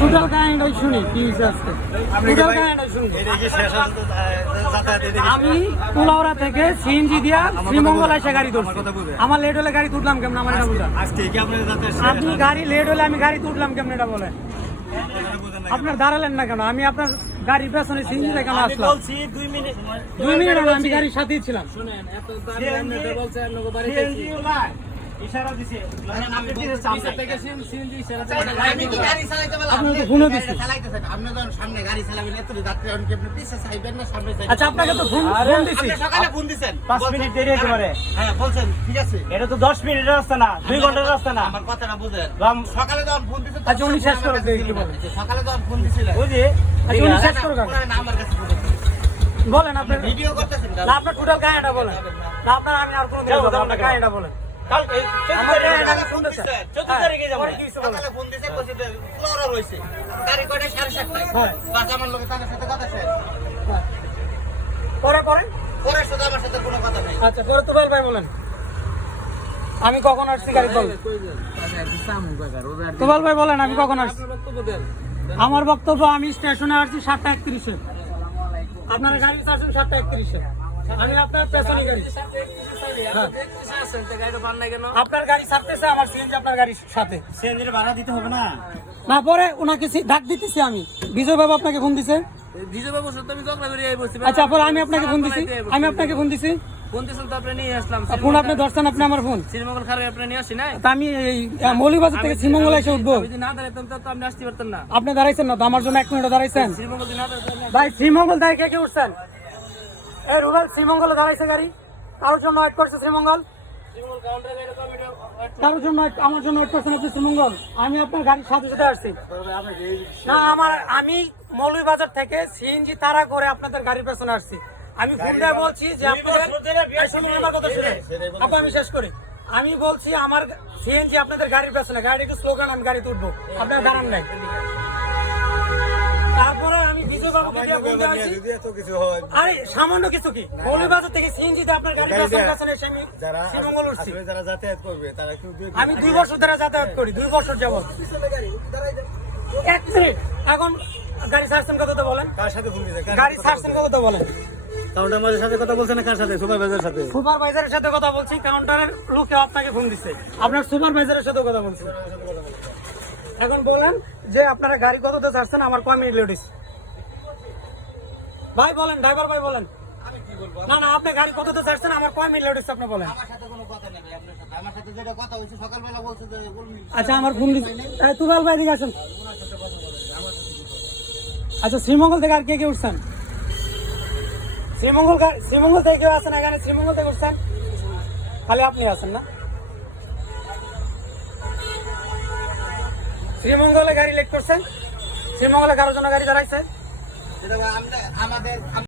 Total কাহিনীটা শুনি কি হয়েছে আজকে, টোটাল কাহিনীটা শুনি। আমি কুলাউড়া থেকে সিএনজি দিয়া শ্রীমঙ্গল এসে গাড়ি ধরছি, আমার লেট হলে গাড়ি তুললাম কেমন, আমার এটা বুঝা। আপনি গাড়ি লেট হলে আমি গাড়ি তুললাম কেমন এটা বলেন, আপনার দাঁড়ালেন না কেন? আমি আপনার গাড়ির পেছনে সিএনজি কেন আসলাম? 2 মিনিট আমি গাড়ির সাথেই ছিলাম। ইশারা দিছে আপনি তো ফোনও দিচ্ছেন। আচ্ছা আপনাকে তো ফোন দিছি, সকালে ফোন দিছেন 5 মিনিট দেরি হতে পারে। হ্যাঁ বলছেন ঠিক আছে, এটা তো 10 মিনিটের রাস্তা না, 2 ঘন্টার রাস্তা না। আমার কথাটা বুঝেন। সকালে যখন ফোন দিছেন আচ্ছা উনি শেষ করে দেখি বলেন, সকালে যখন ফোন দিছিলেন বুঝি আচ্ছা উনি শেষ করে আমার কাছে ফোন দিছেন। বলেন আপনার ভিডিও করতেছেন না, আপনার টোটাল কাহিনীটা বলেন না, আপনার আমি আর কোনো আপনার কাহিনীটা বলেন। কাল এই 14 তারিখে আমি ফোন দিচ্ছি, 14 তারিখে যাব। পরে কি হয়েছে বলেন? সকালে ফোন দিছে কইছে যে ফ্লোরা রইছে গাড়ি কয়টা 7:30টায় হ্যাঁ। বাস আমার লোকে তার সাথে কথা শেষ, পরে পরে পরে শুধু আমার সাথে কোনো কথা নাই। আচ্ছা পরে তুফাইল ভাই বলেন, আমি কখন আসছি গাড়ি বলেন? তুফাইল ভাই বলেন আমি কখন আসছি? আমার বক্তব্য, আমি স্টেশনে আসছি 7:31-এ, আপনারা গাড়ি ছাড়ছেন 7:31-এ, আমি আপনার পেছনে গাড়ি, আপনার গাড়ি ছাড়তেছে, আমার সিএনজি আপনার গাড়ির সাথে। সিএনজির ভাড়া দিতে হবে না? না পরে ওনাকে ডাক দিতেছি আমি, বিজয় বাবু আপনাকে ফোন দিছে। বিজয় বাবুর সাথে আমি ঝগড়া করে বসছি। আচ্ছা পরে আমি আপনাকে ফোন দিছি, ফোন দিয়েছেন তো আপনি নিয়ে আসলাম। ফোন আপনি ধরছেন, আপনি আমার ফোন। শ্রীমঙ্গল খারাপ আপনি নিয়ে আসি নাই। তা আমি এই মৌলভীবাজার থেকে শ্রীমঙ্গল এসে উঠবো, যদি না দাঁড়াইতাম তো আপনি আসতে পারতেন না। আপনি দাঁড়াইছেন না তো আমার জন্য 1 মিনিট দাঁড়াইছেন? শ্রীমঙ্গল যদি না দাঁড়াইতেন ভাই শ্রীমঙ্গল থেকে কে কে উঠছেন? এই রুবেল শ্রীমঙ্গলে দাঁড়াইছে গাড়ি, কারোর জন্য ওয়েট করছে শ্রীমঙ্গল, শ্রীমঙ্গল কাউন্টারে গেলে কমিটি কারোর জন্য আমার জন্য ওয়েট করছেন আপনি শ্রীমঙ্গল। আমি আপনার গাড়ির সাথে সাথে আসছি না, আমি মৌলভীবাজার থেকে সিএনজি তাড়া করে আপনাদের গাড়ির পেছনে আসছি। আমি ফোনটা বলছি যে আপনাদের আমার কথা শুনে আপা আমি শেষ করি। আমি বলছি আমার সিএনজি আপনাদের গাড়ির পেছনে, গাড়ি একটু স্লোগান, আমি গাড়ি তুলবো, আপনার দাঁড়ান নাই। তারপরে আমি বিজয় বাবুকে দিয়ে বলতে আসছি, আরে সামান্য কিছু কি, মৌলভীবাজার থেকে সিএনজি তে আপনার গাড়ির পেছনে এসে আমি শ্রীমঙ্গল উঠছি। আমি 2 বছর ধরে যাতায়াত করি, 2 বছর যাবত। 1 মিনিট, এখন গাড়ি ছাড়ছেন কত তো বলেন? গাড়ি ছাড়ছেন কত তো বলেন? কাউন্টারের সাথে কথা বলছেন না, কার সাথে? সুপারভাইজারের সাথে। সুপারভাইজারের সাথে কথা বলছি, কাউন্টারের লোকে আপনাকে ফোন দিচ্ছে, আপনার সুপারভাইজারের সাথে কথা বলছি। এখন বলেন যে আপনারা গাড়ি কততে ছাড়ছেন, আমার কয় মিনিট লেট হইছে? ভাই বলেন, ড্রাইভার ভাই বলেন। না না, আপনি গাড়ি কততে ছাড়ছেন, আমার কয় মিনিট লেট হইছে আপনি বলেন। আমার সাথে কোনো কথা নেই ভাই, আপনার সাথে আমার সাথে যেটা কথা হইছে সকালবেলা বলছে যে আচ্ছা আমার ফোন দিচ্ছে, তুফাইল ভাই দিকে আসেন। আচ্ছা শ্রীমঙ্গল থেকে আর কে কে উঠছেন? শ্রীমঙ্গল থেকে কেউ আছেন এখানে? শ্রীমঙ্গল থেকে উঠছেন খালি আপনি আছেন না? শ্রীমঙ্গলে গাড়ি লেট করছেন, শ্রীমঙ্গলে কারোর জন্য গাড়ি দাঁড়াইছে? আমাদের